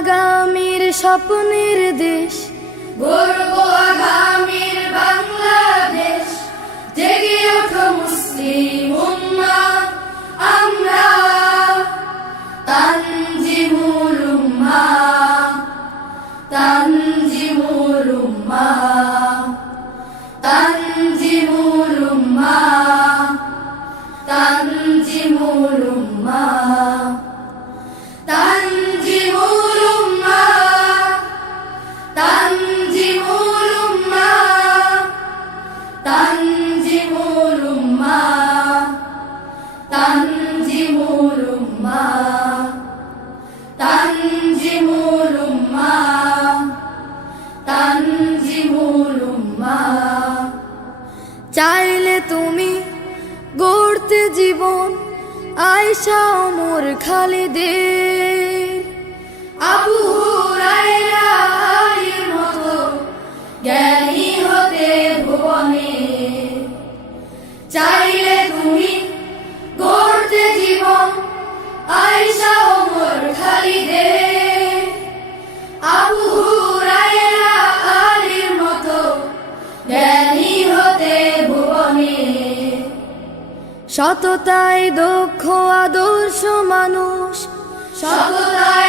আগামীর স্বপ্নের দেশ। গর্ব আগামীর চাইলে তুমি গড়তে জীবন আয়সা ওমর খালিদের আবু মতো জ্ঞানী হতে ভুবনে চাইলে সততায় দক্ষ আদর্শ মানুষ। সততায়